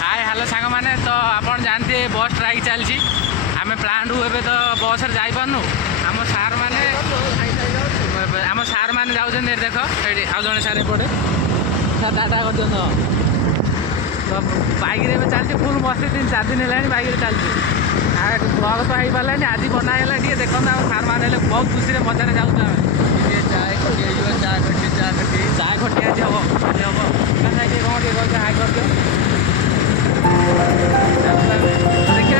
hi hello सांग मैंने तो आप जानते बस स्ट्राइक चलती आम प्लांट एवं तो बस जापरनु आम सार मैंने आम सार मैंने जाऊँ देख ये आउ जड़े सार एपटे सार टाटा कर दिखाँ तो बैक चलती फुल मस्ती 3-4 दिन है बैक चलती ब्लग तो हो पारानी आज बनाला देखो आम सार मैंने बहुत खुशी मजारे जाऊँ चाय खटी आज हम आज हम कौन हाई कर दियो देखिए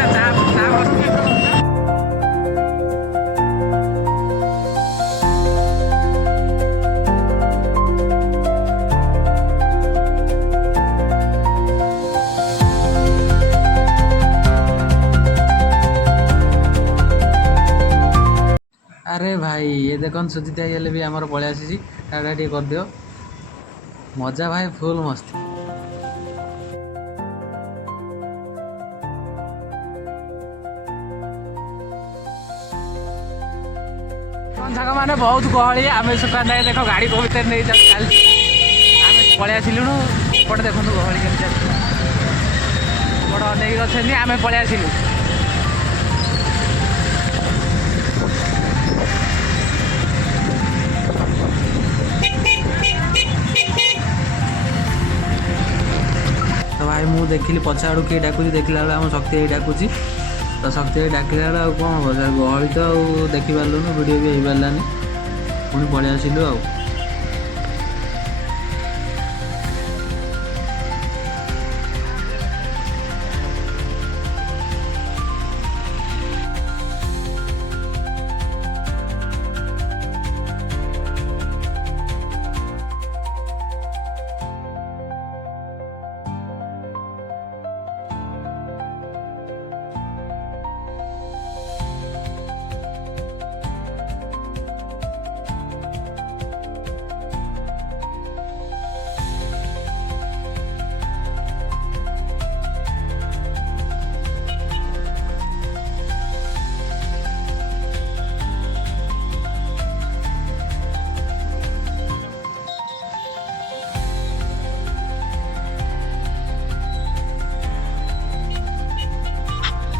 अरे भाई ये देखो सुजित आई भी आमर पलि आसी टाटा टे कर दियो मजा भाई फुल मस्ती साग मैंने बहुत गहली आम सुखान देख गाड़ी को भर नहीं चलती आम पलि आसलु एपटे देखो गहली केमी बड़ अनेक अच्छे आम पलि आसलु तो भाई मुझे देखिली पछ आड़ किए डाकुची देखला बेले आम शक्ति डाकुची तो शक्ति डाकिला बेले कौन हम सर गहली तो देखी पार्लुन वीडियो भी हो पारानी पुणी पलि आसलु आ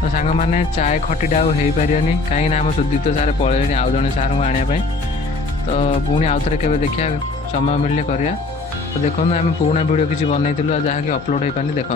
तो सांग मैंने चाय खटीटा हो पारे कहीं आम सुदीप्त सार पलैले आउ जड़े सार को आने तो पुणी आउ थे के देखा समय मिलने करिया तो देखो आम पुराना वीडियो किसी बनईलु जहाँकि अपलोड हो पानी देखो